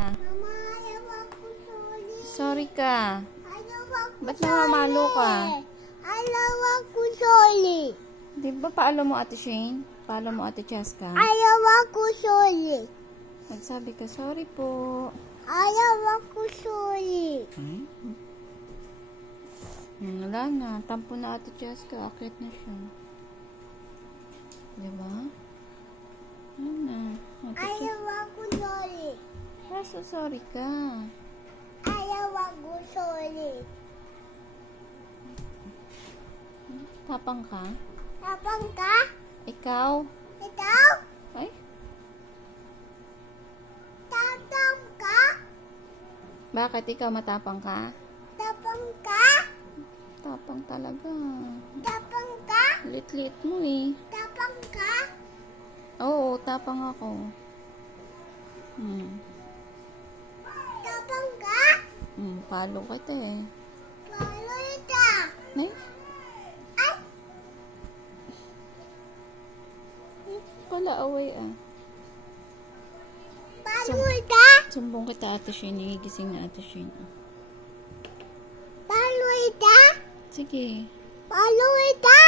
ka? Mama, ayaw ako soli. Sorry ka. Ayaw ako Ba't soli. namamalo ka? Ayaw ako soli. Di ba paalo mo Ate Shane? Paalo mo Ate Cheska? Ayaw ako soli. Magsabi ka, sorry po. Ayaw ako soli. Wala na. Tampo na Ate Cheska. Akit na siya. Diba? Ano na? Ate Cheska. Ayaw ako soli. Kaso sorry ka. Ayaw ako soli. Tapang ka? Tapang ka? Ikaw? Ikaw? Ay? Tapang ka? Bakit ikaw matapang ka? Tapang ka? Tapang talaga. Tapang ka? Lit-lit mo eh. Tapang ka? Oo, tapang ako. Tapang ka? Palo kita eh. Palo ita. Ay? Ay! Pala away ah. Palo ita. Sumbong kita Ate Shane. Nagigising na Ate Shane. Palo ita. Sige. Palo ita.